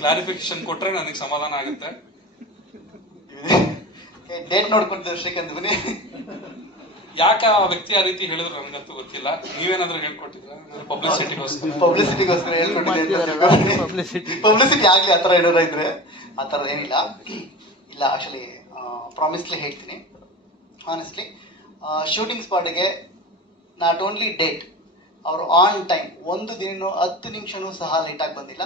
Clarification ಕೊಟ್ರೆ ನನಗೆ ಸಮಾಧಾನ ಆಗುತ್ತೆ. ಡೇಟ್ ನೋಡ್ಕೊಂತೀವಿ ಶ್ರೀಕಾಂತ್ ಬನ್ನಿ. ಯಾಕೆ ಆ ವ್ಯಕ್ತಿ ಆ ರೀತಿ ಹೇಳಿದ್ರು ನನಗಂತೂ ಗೊತ್ತಿಲ್ಲ. ನೀವೇನಾದ್ರೂ ಹೇಳ್ಕೊಟ್ಟಿದ್ರ? ಪಬ್ಲಿಸಿಟಿಗೋಸ್ಕರ ಹೇಳ್ಕೊಟ್ಟಿದ್ದಾರೆ. ಪಬ್ಲಿಸಿಟಿ ಆಗ್ಲಿ ಆತರ ಏನಾರ ಇದ್ರೆ ಆತರ ಏನಿಲ್ಲ. ಇಲ್ಲ ಆಕ್ಚುಲಿ ಪ್ರಾಮಿಸ್ಲಿ ಹೇಳ್ತೀನಿ ಆನೆಸ್ಟ್ಲಿ, ಶೂಟಿಂಗ್ ಸ್ಪಾಟ್ಗೆ ನಾಟ್ ಓನ್ಲಿ ಡೇಟ್, ಅವರು ಆನ್ ಟೈಮ್ ಒಂದು ದಿನ 10 ನಿಮಿಷನೂ ಸಹ ಲೇಟ್ ಆಗಿ ಬಂದಿಲ್ಲ.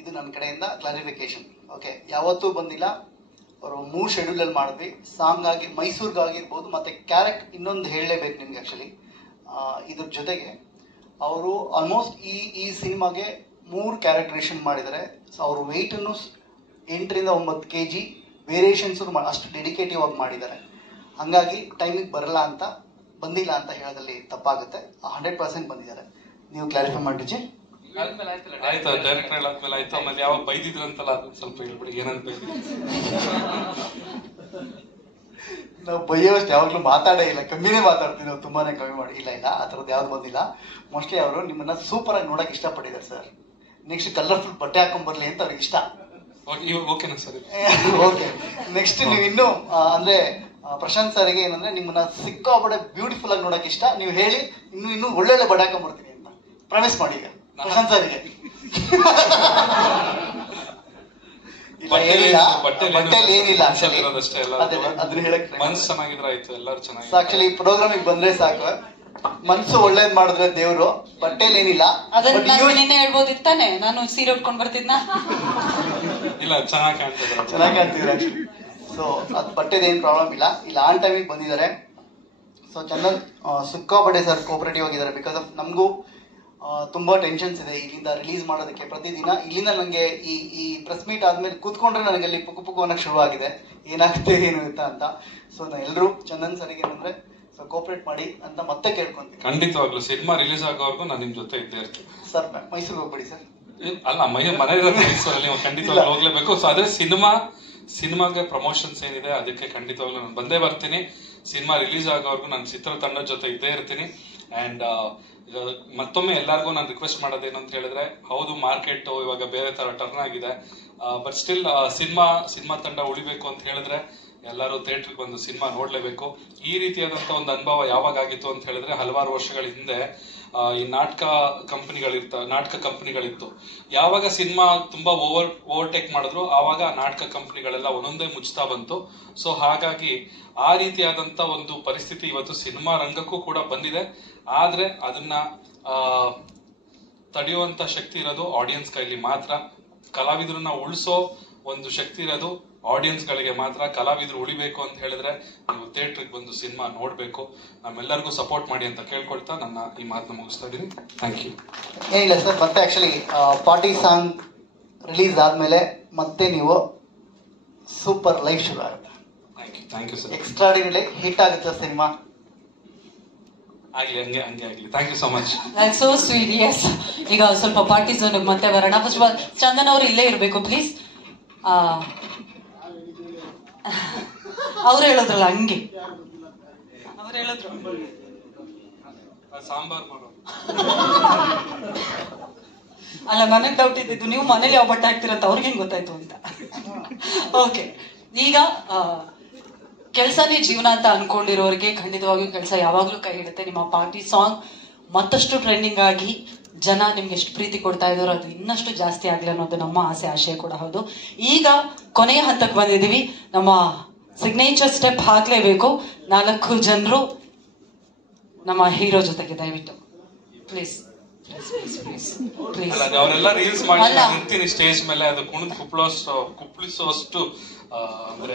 ಇದು ನನ್ನ ಕಡೆಯಿಂದ ಕ್ಲಾರಿಫಿಕೇಶನ್. ಓಕೆ, ಯಾವತ್ತೂ ಬಂದಿಲ್ಲ. ಅವರು 3 ಶೆಡ್ಯೂಲ್ ಅಲ್ಲಿ ಮಾಡಿದ್ವಿ. ಸಾಂಗ್ ಆಗಿ ಮೈಸೂರ್ಗಾಗಿರ್ಬೋದು, ಮತ್ತೆ ಕ್ಯಾರೆಕ್ಟ್ ಇನ್ನೊಂದು ಹೇಳಲೇಬೇಕು ನಿಮ್ಗೆ. ಆಕ್ಚುಲಿ ಇದ್ರ ಜೊತೆಗೆ ಅವರು ಆಲ್ಮೋಸ್ಟ್ ಈ ಸಿನಿಮಾಗೆ 3 ಕ್ಯಾರೆಕ್ಟರೇಷನ್ ಮಾಡಿದ್ದಾರೆ. ಸೊ ಅವ್ರ ವೆಯ್ಟ್ ಅನ್ನು 8 ರಿಂದ 9 kg ವೇರಿಯೇಷನ್ಸ್ ಅಷ್ಟು ಡೆಡಿಕೇಟಿವ್ ಆಗಿ ಮಾಡಿದ್ದಾರೆ. ಹಂಗಾಗಿ ಟೈಮಿಗೆ ಬಂದಿಲ್ಲ ಅಂತ ಹೇಳೋದ್ರಲ್ಲಿ ತಪ್ಪಾಗುತ್ತೆ. 100% ಬಂದಿದ್ದಾರೆ. ನೀವು ಕ್ಲಾರಿಫೈ ಮಾಡಿಜಿ. ಆಯ್ತು, ಡೈರೆಕ್ಟರ್ ಹೇಳಾದ್ಮೇಲೆ ಆಯ್ತು. ಆಮೇಲೆ ಯಾವಾಗ ಬೈದಿದ್ರಂತಲ್ಲ ಅದು ಸ್ವಲ್ಪ ಹೇಳ್ಬಿಡಿ, ಏನಂತ ಬೈದಿದ್ರಿ? ನಾವು ಬೈಯೋಷ್ಟು ಯಾವಾಗ್ಲೂ ಮಾತಾಡೇ ಇಲ್ಲ, ಕಮ್ಮಿನೇ ಮಾತಾಡ್ತೀವಿ ನಾವು, ತುಂಬಾನೇ ಕಮ್ಮಿ ಮಾಡಿ. ಇಲ್ಲ ಆ ಥರದ್ದು ಯಾವ್ದು ಬಂದಿಲ್ಲ. ಮೋಸ್ಟ್ಲಿ ಅವರು ನಿಮ್ಮನ್ನ ಸೂಪರ್ ಆಗಿ ನೋಡಕ್ ಇಷ್ಟಪಟ್ಟಿದ್ದಾರೆ ಸರ್. ನೆಕ್ಸ್ಟ್ ಕಲರ್ಫುಲ್ ಬಟ್ಟೆ ಹಾಕೊಂಡ್ ಬರ್ಲಿ ಅಂತ ಅವ್ರಿಗೆ ಇಷ್ಟ. ಓಕೆನಾ ಸರ್? ಓಕೆ, ನೆಕ್ಸ್ಟ್ ನೀವು ಇನ್ನು ಅಂದ್ರೆ ಪ್ರಶಾಂತ್ ಸರ್ಗೆ ಏನಂದ್ರೆ ನಿಮ್ಮನ್ನ ಸಿಕ್ಕಾಪಟ್ಟೆ ಬ್ಯೂಟಿಫುಲ್ ಆಗಿ ನೋಡಕ್ ಇಷ್ಟ. ನೀವು ಹೇಳಿ ಇನ್ನು ಒಳ್ಳೊಳ್ಳೆ ಬಟ್ಟೆ ಹಾಕೊಂಡ್ ಬರ್ತೀನಿ ಅಂತ ಪ್ರಾಮಿಸ್ ಮಾಡಿ ಈಗ ಪ್ರಶಾಂತ್ ಸರ್ಗೆ. ಬಟ್ಟೆಲಿ ಏನಿಲ್ಲ, ಅದನ್ನ ಹೇಳಕ್ ಮನ್ಸು ಚೆನ್ನಾಗಿದ್ರೆ ಆಯ್ತು, ಎಲ್ಲರೂ ಚೆನ್ನಾಗಿ. ಆಕ್ಚುಲಿ ಪ್ರೋಗ್ರಾಮಿಗೆ ಬಂದ್ರೆ ಸಾಕು, ಮನ್ಸು ಒಳ್ಳೇದ್ ಮಾಡಿದ್ರೆ ದೇವ್ರು. ಬಟ್ಟೆಲಿ ಏನಿಲ್ಲ. ನಿನ್ನೆ ಹೇಳ್ಬೋದಿತ್ತಾನೆ, ನಾನು ಸೀರೆ ಉಟ್ಕೊಂಡ್ ಬರ್ತಿದ್ನ. ಇಲ್ಲ, ಚೆನ್ನಾಗಿ ಕಾಣ್ತಿದ್ರೆ. ಸೊ ಅದ್ ಬಟ್ಟೆದ ಏನ್ ಪ್ರಾಬ್ಲಮ್ ಇಲ್ಲ. ಆನ್ ಟೈಮಿಗೆ ಬಂದಿದ್ದಾರೆ. ಸೊ ಚಂದನ್ ಸಿಕ್ಕಾಪಟ್ಟೆ ಸರ್ ಕೋಆಪರೇಟಿವ್ ಆಗಿದ್ದಾರೆ. ಬಿಕಾಸ್ ಆಫ್ ನಮಗೂ ತುಂಬಾ ಟೆನ್ಷನ್ಸ್ ಇದೆ ಇಲ್ಲಿಂದ ರಿಲೀಸ್ ಮಾಡೋದಕ್ಕೆ. ಪ್ರತಿದಿನ ಇಲ್ಲಿಂದ ನನಗೆ ಈ ಪ್ರೆಸ್ ಮೀಟ್ ಆದ್ಮೇಲೆ ಕೂತ್ಕೊಂಡ್ರೆ ನನಗೆ ಅಲ್ಲಿ ಪುಕ್ಕು ಅನ್ನಕ್ಕೆ ಶುರು ಆಗಿದೆ, ಏನಾಗುತ್ತೆ ಏನು ಅಂತ. ಸೊ ಎಲ್ಲರೂ ಚಂದನ್ ಸರ್ಗೆ ಏನಂದ್ರೆ ಸೊ ಕೋಆಪರೇಟ್ ಮಾಡಿ ಅಂತ ಮತ್ತೆ ಕೇಳ್ಕೊಂತೀನಿ. ಖಂಡಿತವಾಗ್ಲು ಸಿನಿಮಾ ರಿಲೀಸ್ ಆಗೋವರೆಗೂ ನಾನು ನಿಮ್ ಜೊತೆ ಇದ್ದೇ ಇರ್ತೀನಿ ಸರ್. ಮೈಸೂರಿಗೆ ಹೋಗ್ಬೇಡಿ ಸರ್. ಅಲ್ಲ, ಮನೆಯಲ್ಲಿ ಮೈಸೂರಲ್ಲಿ ಖಂಡಿತವಾಗ್ಲೂ ಹೋಗ್ಲೇಬೇಕು. ಸೊ ಅದೇ ಸಿನಿಮಾಗೆ ಪ್ರಮೋಷನ್ಸ್ ಏನಿದೆ ಅದಕ್ಕೆ ಖಂಡಿತವಾಗ್ಲೂ ನಾನು ಬಂದೇ ಬರ್ತೀನಿ. ಸಿನಿಮಾ ರಿಲೀಸ್ ಆಗೋವರೆಗೂ ನಾನು ಚಿತ್ರತಂಡದ ಜೊತೆ ಇದ್ದೇ ಇರ್ತೀನಿ. ಅಂಡ್ ಮತ್ತೊಮ್ಮೆ ಎಲ್ಲರಿಗೂ ನಾನು ರಿಕ್ವೆಸ್ಟ್ ಮಾಡೋದೇನು ಅಂತ ಹೇಳಿದ್ರೆ, ಹೌದು ಮಾರ್ಕೆಟ್ ಇವಾಗ ಬೇರೆ ತರ ಟರ್ನ್ ಆಗಿದೆ, ಬಟ್ ಸ್ಟಿಲ್ ಸಿನಿಮಾ ತಂಡ ಉಳಿಬೇಕು ಅಂತ ಹೇಳಿದ್ರೆ ಎಲ್ಲರೂ ಥಿಯೇಟರ್ಗೆ ಬಂದು ಸಿನಿಮಾ ನೋಡ್ಲೇಬೇಕು. ಈ ರೀತಿಯಾದಂತ ಒಂದು ಅನುಭವ ಯಾವಾಗ ಆಗಿತ್ತು ಅಂತ ಹೇಳಿದ್ರೆ, ಹಲವಾರು ವರ್ಷಗಳ ಹಿಂದೆ ಈ ನಾಟಕ ಕಂಪನಿಗಳಿತ್ತು. ಯಾವಾಗ ಸಿನಿಮಾ ತುಂಬಾ ಓವರ್ಟೇಕ್ ಮಾಡಿದ್ರು, ಆವಾಗ ನಾಟಕ ಕಂಪನಿಗಳೆಲ್ಲ ಒಂದೊಂದೇ ಮುಚ್ತಾ ಬಂತು. ಸೊ ಹಾಗಾಗಿ ಆ ರೀತಿಯಾದಂತ ಒಂದು ಪರಿಸ್ಥಿತಿ ಇವತ್ತು ಸಿನಿಮಾ ರಂಗಕ್ಕೂ ಕೂಡ ಬಂದಿದೆ. ಆದ್ರೆ ಅದನ್ನ ತಡೆಯುವಂತ ಶಕ್ತಿ ಇರೋದು ಆಡಿಯನ್ಸ್ ಕೈಲಿ ಮಾತ್ರ. ಕಲಾವಿದರನ್ನ ಉಳಿಸೋ ಒಂದು ಶಕ್ತಿ ಇರೋದು ಆಡಿಯನ್ಸ್ ಗಳಿಗೆ ಮಾತ್ರ. ಕಲಾವಿದರು ಉಳಿಬೇಕು ಅಂತ ಹೇಳಿದ್ರೆ ನೀವು ಥಿಯೇಟರ್ಗೆ ಬಂದು ಸಿನಿಮಾ ನೋಡ್ಬೇಕು. ನಮ್ಮೆಲ್ಲರಿಗೂ ಸಪೋರ್ಟ್ ಮಾಡಿ ಅಂತ ಕೇಳ್ಕೊಳ್ತಾ ನನ್ನ ಈ ಮಾತನ್ನ ಮುಗಿಸ್ತಾ ಇದ್ದೀನಿ. Thank you. ಏನಿಲ್ಲ ಸರ್, ಮತ್ತೆ ಆಕ್ಚುಲಿ ಪಾರ್ಟಿ ಸಾಂಗ್ ರಿಲೀಸ್ ಆದ್ಮೇಲೆ ಮತ್ತೆ ನೀವು ಸೂಪರ್ ಲೈಫ್ ಶುರು ಆಗುತ್ತೆ. Thank you sir. Extraordinary hit ಆಗುತ್ತೆ ಸಿನಿಮಾ. ಆಗ್ಲಿ, ಹಂಗೆ ಆಗ್ಲಿ. Thank you so much. So sweet. Yes, ಈಗ ಸ್ವಲ್ಪ ಪಾರ್ಟಿ ಝೋನ್ ಮತ್ತೆ ಬರೋಣ. ಫಸ್ಟ್ ಆಲ್ ಚಂದನ್ ಅವರು ಇಲ್ಲೇ ಇರಬೇಕು ಪ್ಲೀಸ್. ಅವ್ರು ಹೇಳಿದ್ರಲ್ಲ ಹಂಗೆ, ಅವ್ರು ಹೇಳಿದ್ರು ಸಾಂಬಾರ್ ಮಾಡೋ. ಅಲ್ಲ, ನನಗ್ ಡೌಟ್ ಇದ್ದಿದ್ದು ನೀವು ಮನೇಲಿ ಯಾವ ಬಟ್ಟೆ ಹಾಕ್ತಿರಂತ ಅವ್ರಿಗೆ ಹೆಂಗ್ ಗೊತ್ತಾಯ್ತು ಅಂತ. ಓಕೆ, ಈಗ ಕೆಲಸನೇ ಜೀವನ ಅಂತ ಅನ್ಕೊಂಡಿರೋರಿಗೆ ಖಂಡಿತವಾಗಿಯೂ ಕೆಲಸ ಯಾವಾಗ್ಲೂ ಕೈ ಹಿಡುತ್ತೆ. ನಿಮ್ಮ ಪಾರ್ಟಿ ಸಾಂಗ್ ಮತ್ತಷ್ಟು ಟ್ರೆಂಡಿಂಗ್ ಆಗಿ ಜನ ನಿಮ್ಗೆ ಎಷ್ಟು ಪ್ರೀತಿ ಕೊಡ್ತಾ ಇದಾರೋ ಅದು ಇನ್ನಷ್ಟು ಜಾಸ್ತಿ ಆಗ್ಲಿ ಅನ್ನೋದು ನಮ್ಮ ಆಶಯ ಕೂಡ ಹೌದು. ಈಗ ಕೊನೆಯ ಹಂತಕ್ಕೆ ಬಂದಿದೀವಿ. ನಮ್ಮ ಸಿಗ್ನೇಚರ್ ಸ್ಟೆಪ್ ಹಾಕ್ಲೇಬೇಕು. 4 ಜನರು ನಮ್ಮ ಹೀರೋ ಜೊತೆಗೆ ದಯವಿಟ್ಟು ಪ್ಲೀಸ್. ಅವರೆಲ್ಲ ರೀಲ್ಸ್ ಮಾಡಿ ಸ್ಟೇಜ್ ಮೇಲೆ ಅದು ಕುಣಿದು ಕುಪ್ಪಳಿಸೋಷ್ಟು ಅಂದ್ರೆ